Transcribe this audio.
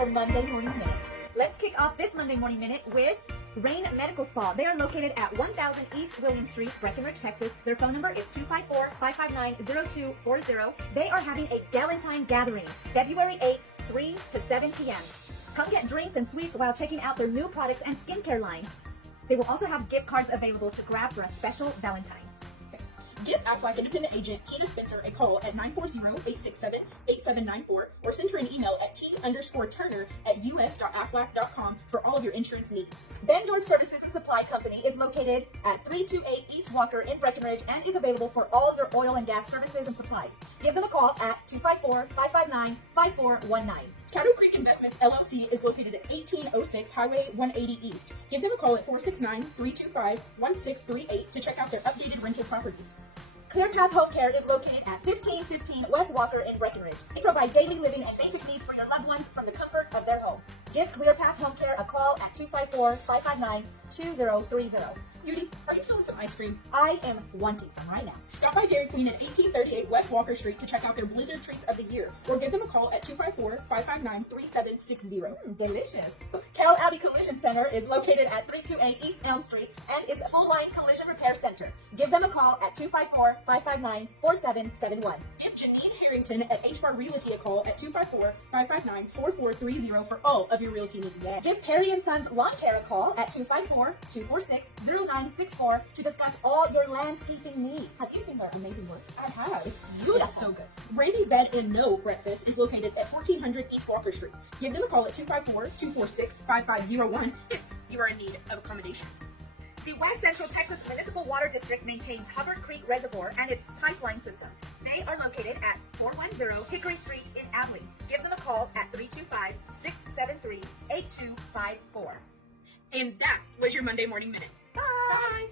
your Monday Morning Minute. Let's kick off this Monday Morning Minute with Rain Medical Spa. They are located at 1000 East William Street, Breckenridge, Texas. Their phone number is 254-559-0240. They are having a Galentine gathering, February 8th, 3 to 7 p.m. Come get drinks and sweets while checking out their new products and skincare line. They will also have gift cards available to grab for a special Valentine. Give Aflac Independent Agent Tina Spencer a call at 940-867-8794 or send her an email at t_turner@us.aflac.com for all of your insurance needs. Bendorf Services and Supply Company is located at 328 East Walker in Breckenridge and is available for all your oil and gas services and supplies. Give them a call at 254-559-5419. Cattle Creek Investments LLC is located at 1806 Highway 180 East. Give them a call at 469-325-1638 to check out their updated rental properties. ClearPath Home Care is located at 1515 West Walker in Breckenridge. They provide daily living and basic needs for your loved ones from the comfort of their home. Give ClearPath Home Care a call at 254-559-2030. Yudi, are you feeling some ice cream? I am wanting some right now. Stop by Dairy Queen at 1838 West Walker Street to check out their Blizzard Treats of the Year, or give them a call at 254-559-3760. Delicious. Cal Abbey Collision Center is located at 328 East Elm Street and is a full-line collision repair center. Give them a call at 254-559-4771. Give Janine Harrington at H-Bar Realty a call at 254-559-4430 for all of your realty needs. Yes. Give Perry & Sons Lawncare a call at 254-246-0964 to discuss all your landscaping needs. Have you seen their amazing work? I have. It's good. It's so good. Randy's Bed and No Breakfast is located at 1400 East Walker Street. Give them a call at 254-246-5501 if you are in need of accommodations. The West Central Texas Municipal Water District maintains Hubbard Creek Reservoir and its pipeline system. They are located at 410 Hickory Street in Abilene. Give them a call at 325-673-8254. And that was your Monday Morning Minute. Bye!